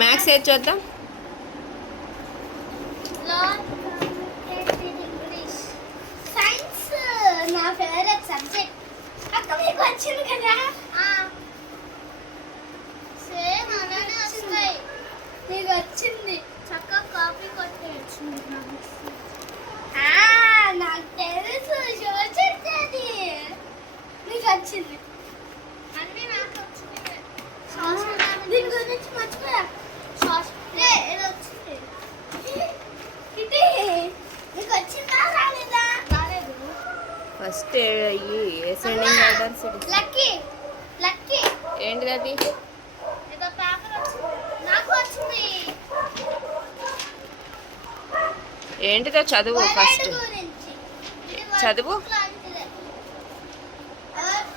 Maths ఏది చూద్దాం. Science నా ఫేవరెట్ సబ్జెక్ట్. అక్క మీకు వచ్చింది కదా? సేమ్ అలానే వస్తాయి. నీకు వచ్చింది చక్కగా కాపీ కొట్టేయచ్చు. నాకు తెలుసు చూసేది. నీకు వచ్చింది అన్నీ నాకు వచ్చింది. దీని గురించి మర్చిపోయా. ఏదో వచ్చింది. ఇది నీకు వచ్చిందా రాలేదా? రాలేదు. First ascending orders. Lucky lucky ఏంటిది అది? ఏదో పేపర్ వచ్చింది. నాకు వచ్చింది. ఏంటిదో చదువు ఫస్ట్. చదువు.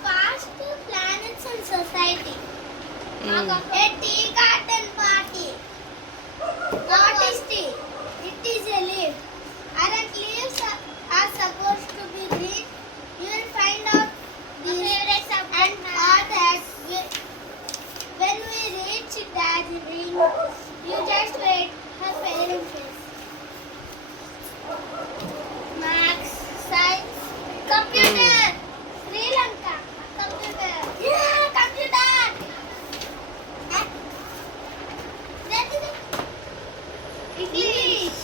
Past planets and society. A tea garden party. What is tea? It is a leaf. Aren't leaves are supposed to be green? You will find out these and all that when we reach Darjeeling. You just wait. Her parents face. Maths, science, computer. Sri Lanka. Computer. Yeah, computer. English.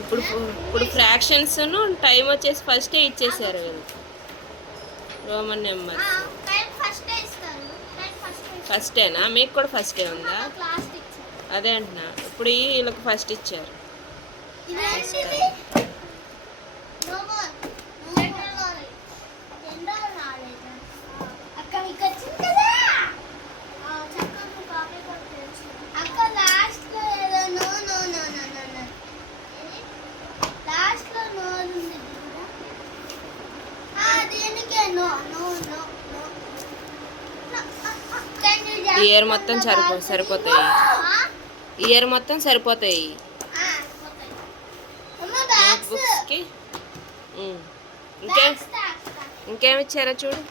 ఇప్పుడు fractions time వచ్చేసి ఫస్టే ఇచ్చేసారు వీళ్ళు. Roman number ఫస్టేనా? మీకు కూడా ఫస్టే ఉందా? అదే అంటున్నా. ఇప్పుడు వీళ్ళకి ఫస్ట్ ఇచ్చారు. ఇయర్ మొత్తం సరిపోతాయి. ఇయర్ మొత్తం సరిపోతాయి నోట్బుక్స్కి. ఇంకేమి ఇచ్చారో చూడు.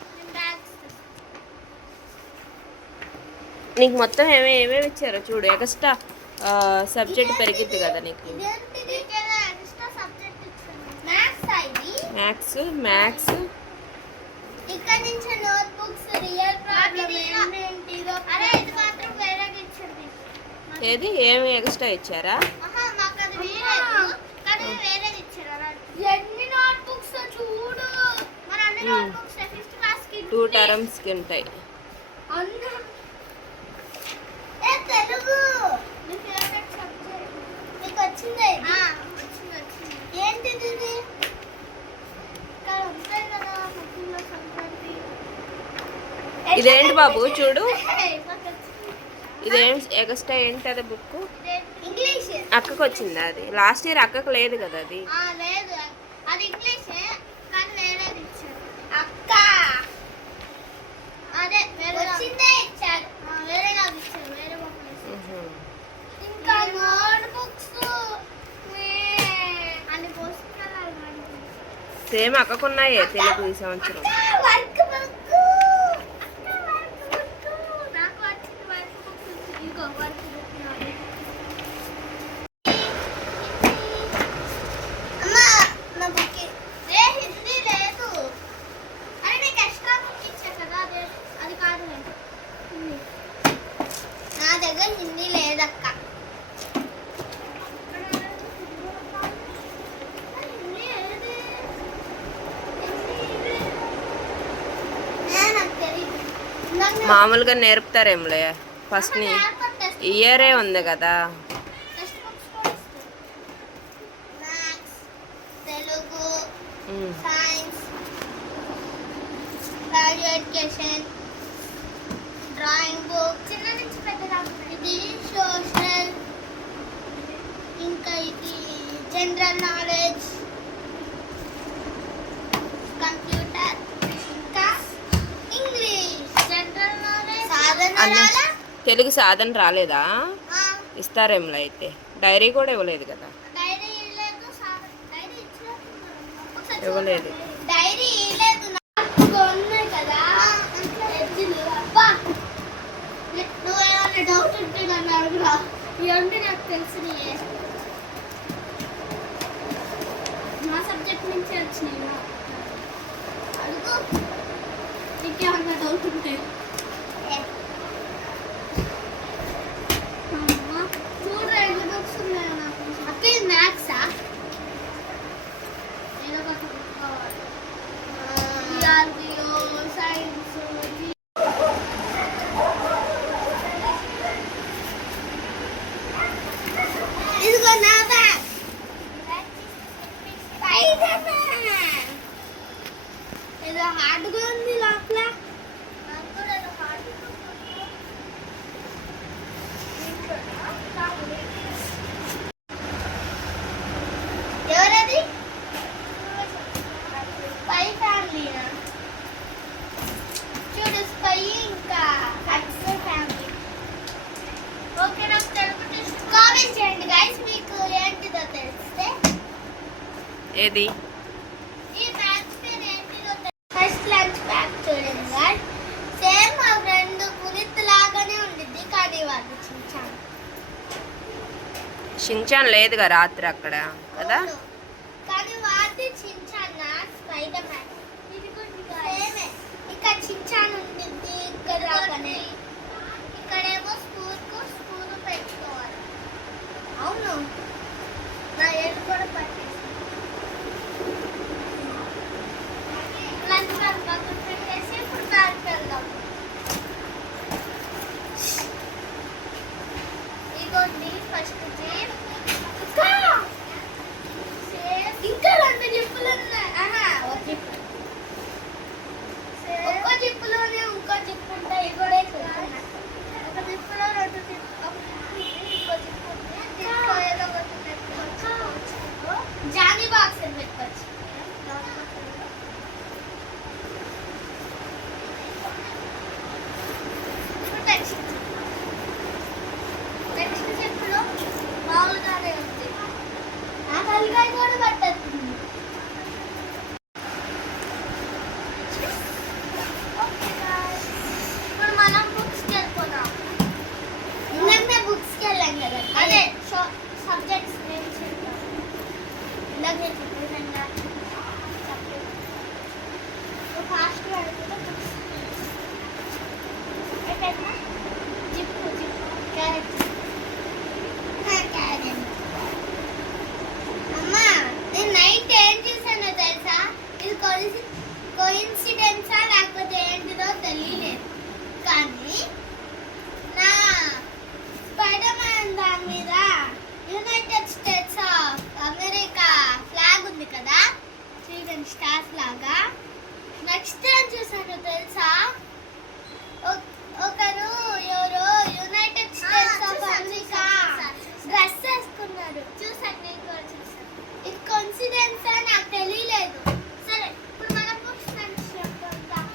నీకు మొత్తం ఏమేమి ఇచ్చారో చూడు. ఎక్స్ట్రా సబ్జెక్ట్ పెరిగిద్ది కదా నీకు. మ్యాథ్స్ ఇక్కడ నుంచి నోట్బుక్స్ రియల్ ప్రాబ్లం ఏంటిదో. అరే ఇది మాత్రం వేరేగా ఇచ్చింది. ఏది ఏమి ఎక్స్ట్రా ఇచ్చారా? మాకు అది వేరేగా ఇచ్చారు. ఎన్ని నోట్బుక్స్ చూడు. మన అన్ని నోట్బుక్స్ 5th క్లాస్ కి 2 టర్మ్స్ కి ఉంటాయి. తెలుగు మీ ఫేవరెట్ సబ్జెక్ట్. మీకు వచ్చిందా? వచ్చింది. ఏంటిది ఇది? ఇదేంటి బాబు చూడు. ఇదేం ఎక్స్ట్రా ఏంటి అది బుక్? ఇంగ్లీష్. అక్కకు వచ్చిందా అది? లాస్ట్ ఇయర్ అక్కకు లేదు కదా అది. లేదు అది ఇంగ్లీషే కానీ వేరేది ఇచ్చారు. అక్క అదే వచ్చిందే ఇచ్చారు. వేరే నాకు ఇచ్చారు. వేరే బుక్ ఇంకా నోట్ బుక్స్ అన్ని పుస్తకాలు సేమ్ అక్కకున్నాయే తెలుగు ఈ సంవత్సరం. నా దగ్గర హిందీ లేదక్క. మామూలుగా నేర్పుతారేంలే ఫస్ట్ ఇయరే ఉంది కదా. Telugu, science, education, drawing book చిన్న నుంచి పెద్ద దాకా. ఇది సోషల్, ఇంకా ఇది జనరల్ నాలెడ్జ్, కంప్యూటర్, ఇంకా ఇంగ్లీష్. జనరల్ నాలెడ్జ్ తెలుగు సాధన రాలేదా? ఇస్తారేంలో అయితే. డైరీ కూడా ఇవ్వలేదు కదా. ఇవ్వలేదు. డైరీ లేదు ఉన్నాయి కదా. నువ్వేమన్నా డౌట్ తెలిసినయే మా సబ్జెక్ట్ నుంచి వచ్చినాయి. అడుగు నీకేమన్నా డౌట్ ఉంటే. చూడ ఎన్ని బుక్స్ ఉన్నాయో నాకు. అక్క ఇది మ్యాథ్సా? ఏదో ఒక బుక్ కావాలి. సైన్స్. ఇదిగో నా బ్యాగ్. Spider man. ఏదో హార్డ్గా ఉంది లోపల. నాకు కూడా ఏదో హార్డ్గా ఉంది. ఎవరది? స్పై ఫ్యామిలీనా? చూడు స్పై ఇంకా హక్స్ ఫ్యామిలీ. ఓకే నాకు తెలుగు కామెంట్ చేయండి గైస్ మీకు ఏంటిదో తెలిస్తే. ఏది? ఈ మ్యాథ్స్ పేరు ఏంటిదో ఫస్ట్ లంచ్ ప్యాక్ చూడండి గైస్. సేమ్ మా ఫ్రెండ్ పునీత్ లాగానే ఉండిద్ది కానీ వాళ్ళు చించాను. షించాన్ లేదుగా రాత్రి అక్కడ కదా. కానీ వాటి చించాన్ స్పైడర్ మ్యాన్. ఇది కూడా సేమే. ఇక్కడ చించాన్ ఉండిద్ది ఇక్కడ లాగానే. ఇక్కడేమో స్కూల్ పెట్టుకోవాలి. అవును నా ఏడు కూడా పట్టేసి లంచ్ ప్యాక్ పక్కన పెట్టేసి ఇప్పుడు బ్యాగ్కి వెళ్దాం. ఇదిగోండి ఫస్ట్ జీప్. ఇంకా రెండు జిప్పులు ఉన్నాయి. ఒక జిప్పు. ఒక్క జిప్పులోనే ఇంకో జిప్పు ఉంటాయి. ఇవి కూడా చూస్తున్నా. ఒక జిప్పులో రెండు జిప్పు. ఇంకో జిప్పు ఉంది. జిప్పు ఏదో ఒకటి పెట్టుకోవచ్చు. జానీ బాక్స్ పెట్టుకోవచ్చు. నెక్స్ట్ జిప్పులో మామూలుగానే ఉంది. ఆ తలకాయ కూడా పట్టేస్తుంది. ఇప్పుడు మనం బుక్స్కి వెళ్ళిపోదాం. ఇందాక బుక్స్కి వెళ్ళాం కదా. అదే సబ్జెక్ట్స్ నేమ్స్ చెప్తాం. ఇందాక నేను చెప్పేసంగా ఫాస్ట్గా అడుగుతా. ఎట్లా జిప్పు క్యారెట్. క్యారెట్ అమ్మా నేను నైట్ ఏం చూసానో తెలుసా? ఇది కోయిన్సిడెన్సా లేకపోతే ఏంటిదో తెలియలేదు. కానీ నా స్పైడర్ మ్యాన్ దాని మీద United states of America flag ఉంది కదా, చూడండి స్టార్స్ లాగా. నెక్స్ట్ ఏం చూసానో తెలుసా? ఒకరు ఎవరో United states of America dress వేసుకున్నారు. చూసాను, నేను కూడా చూసాను. ఇది కోఇన్సిడెన్స్ నాకు తెలియలేదు. సరే ఇప్పుడు మనం బుక్స్ చెప్తాం.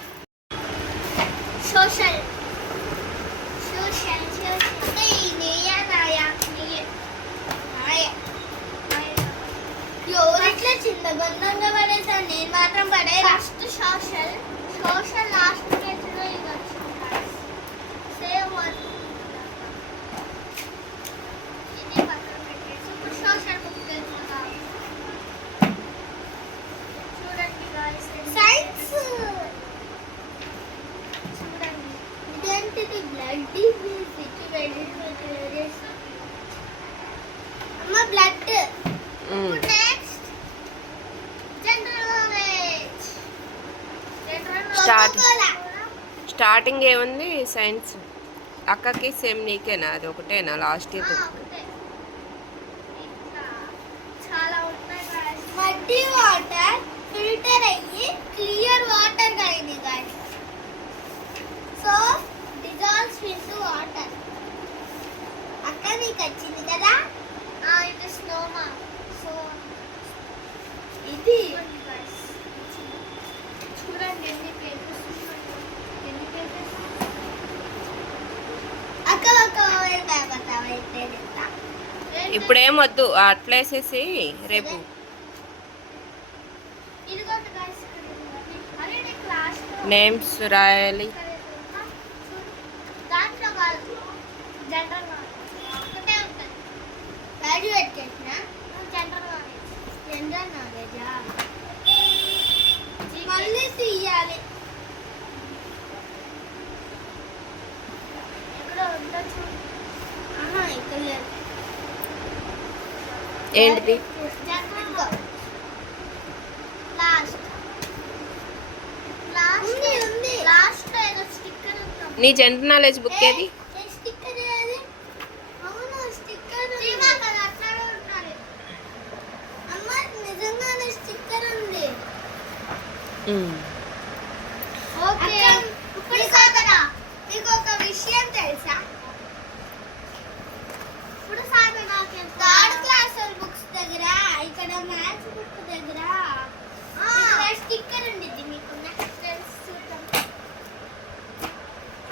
సోషల్ సోషల్ అంటే ఈ నేయా నాయా ఎవరిట్లా చిన్న బంధంగా పడేసాను. నేను మాత్రం పడే. First social. సోషల్ లాస్ట్ పేజ్లో ఇది వచ్చింది. సేమ్ వన్ ఇది పక్కన పెట్టేసి ఇప్పుడు సోషల్ బుక్ తెలుసుకుందాం. చూడండి గాయ్స్ సైన్స్. చూడండి ఇదేంటిది? Blood disease. అమ్మ blood. Next general knowledge. Starting ఏముంది? సైన్స్. అక్కకి సేమ్ నీకేనా? అది ఒకటేనా లాస్ట్ ఇయర్? చాలా ఉన్నాయి గాయ్స్. మడ్డి వాటర్ ఫిల్టర్ అయ్యి క్లియర్ వాటర్ అయింది guys. So dissolves into water. అక్క నీకు వచ్చింది కదా. ఇది స్నోమా. సో ఇది చూడండి ఎన్ని పేజెస్. అక్క ఒక ఇప్పుడేం వద్దు, అట్లేసేసి రేపు. నేమ్స్ రాయాలి. దాంట్లో కాదు, జనరల్ ఒకటే ఉంటుంది. గ్రాడ్యుయేట్ చేసిన జనరల్ నాలెడ్జా మళ్ళీ తీయాలి. ఎక్కడో ఉండొచ్చు. ఇక్కడ లేదు. ఏంటిది? లాస్ట్ ఏదో స్టిక్కర్ ఉంది. నీ జనరల్ నాలెడ్జ్ బుక్ ఏది? స్టిక్కర్ ఏది? అవును స్టిక్కర్ అట్లాగే ఉండాలి. అమ్మ నిజంగానే స్టిక్కర్ ఉంది. ఓకే ఇప్పుడు సాధన నీకు ఒక విషయం తెలుసా? ఇప్పుడు సాధన థర్డ్ క్లాస్ బుక్స్ దగ్గర ఇక్కడ మ్యాథ్స్ బుక్ దగ్గర స్టిక్కర్ ఉండిద్ది. మీకు చూద్దాం.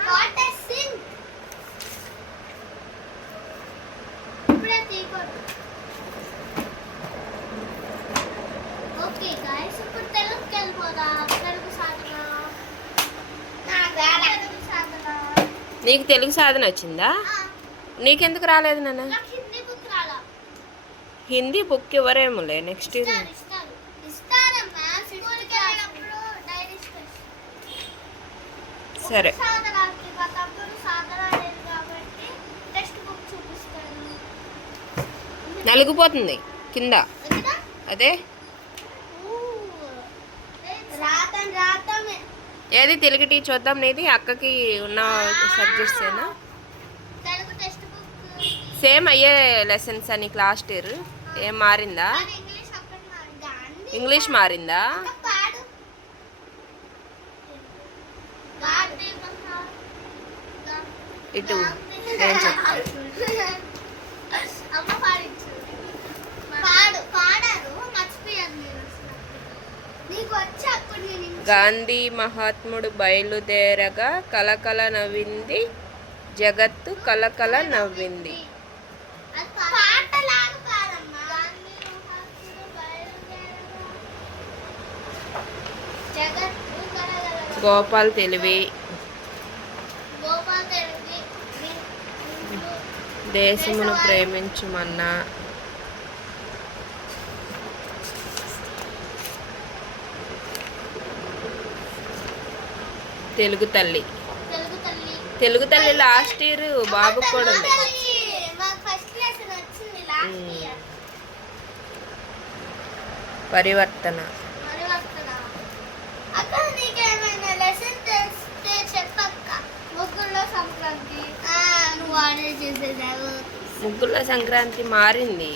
What a sink. ఇప్పుడే తీయకూడదు. ఓకే గాయ్స్ ఇప్పుడు తెలుగుకి వెళ్ళిపోదాం. తెలుగు సాధన తెలుగు సాధన. నీకు తెలుగు సాధన వచ్చిందా? నీకెందుకు రాలేదు నాన్న? నాకు హిందీ బుక్ రాలా. హిందీ బుక్ ఇవ్వరేమోలే నెక్స్ట్ ఇయర్. ఇస్తారమ్మా. స్కూల్కి వెళ్ళినప్పుడు డైరీ సరే సాధనకి మా తమ్ముడు సాధన లేదు కాబట్టి టెక్స్ట్ బుక్ చూపిస్తాను. నలిగిపోతుంది కింద. ఎక్కడ? అదే రాతమే ఏది తెలుగు టీ చూద్దాం. నీది అక్కకి ఉన్న సబ్జెక్ట్స్ ఏనా? తెలుగు టెక్స్ట్ బుక్ సేమ్ అయ్యే లెసన్స్ అని లాస్ట్ ఇయర్. ఏం మారిందా? కానీ ఇంగ్లీష్ ఒక్కటి మాది. గాంధీ ఇంగ్లీష్ మారిందా? ఇంకా పాడు. గాంధీ ఇటు నేను చెప్తా. అమ్మ పాడించు. పాడారు మర్చిపోయాను నేను. నీకు వచ్చి అప్పుడు నేను గాంధీ మహాత్ముడు బయలుదేరగా కలకల నవ్వింది జగత్తు కలకల నవ్వింది. పాటలాగా పాడమ్మా. గాంధీ మహాత్ముడు బయలుదేరగా జగత్తు కలకల. గోపాల్ తెలివి గోపాల్ తెలివి దేశమును ప్రేమించుమన్నా తెలుగు తల్లి. తెలుగు తల్లి. తెలుగు తల్లి లాస్ట్ ఇయర్ బాబుకు కూడా ఉంది. మాకు ఫస్ట్ లెసన్ వచ్చింది లాస్ట్ ఇయర్. పరివర్తన. మరి వస్తుందా అక్క? నీకేమైనా లెసన్ తెలిస్తే చెప్పక్క. ముగ్గుల్లో సంక్రాంతి నువ్వు ఆర్డర్ చేసేదావు. ముగ్గుల సంక్రాంతి మారింది.